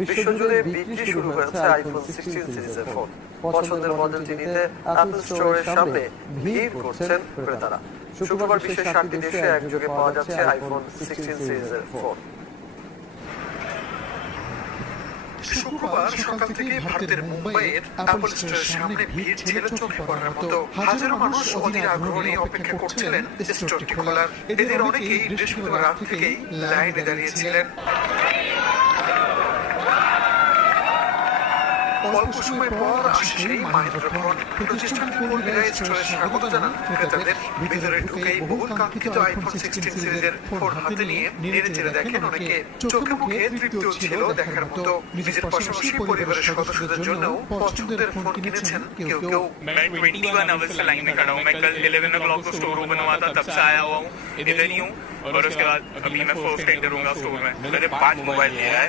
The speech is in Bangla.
বিশ্বজুড়ে বিক্রি শুরু হয়েছে আইফোন 16 সিরিজের ফোন। পছন্দের মডেলটি নিতে অ্যাপল স্টোরের সামনে ভিড় করছেন ক্রেতারা। শুক্রবার বিশ্বের 60টি দেশে একযোগে পাওয়া যাচ্ছে আইফোন 16 সিরিজের ফোন। শুক্রবার সকাল থেকে ভারতের মুম্বাইয়ের অ্যাপল স্টোরের সামনে ভিড় ছিল চোখে পড়ার মতো। হাজারো মানুষ অধীর আগ্রহ নিয়ে অপেক্ষা করছিলেন স্টোরটি খোলার। এদের অনেকেই বৃহস্পতিবার রাত থেকেই লাইনে দাঁড়িয়েছিলেন। অল্প সময় পর আসে সেই মাহেন্দ্রক্ষণ। প্রতিষ্ঠানটি কর্মীরা স্টোরে স্বাগত জানান ক্রেতাদের। ভিতরে ঢুকেই বহুল কাঙ্ক্ষিত আইফোন 16 সিরিজের ফোন হাতে নিয়ে নেড়ে চেড়ে দেখেন অনেকে। চোখে মুখে তৃপ্তিও ছিল দেখার মতো। নিজের পাশাপাশি পরিবারের সদস্যদের জন্যও পছন্দের ফোন কিনেছেন কেউ কেউ। मैं 21 आवर्स से लाइन में खड़ा हूँ। मैं कल 11 o'clock को स्टोर ओपन हुआ था, तब से आया हुआ हूँ, इधर ही हूँ। और उसके बाद अभी मैं फर्स्ट एंटर होऊंगा स्टोर में। मैंने 5 मोबाइल लिया है।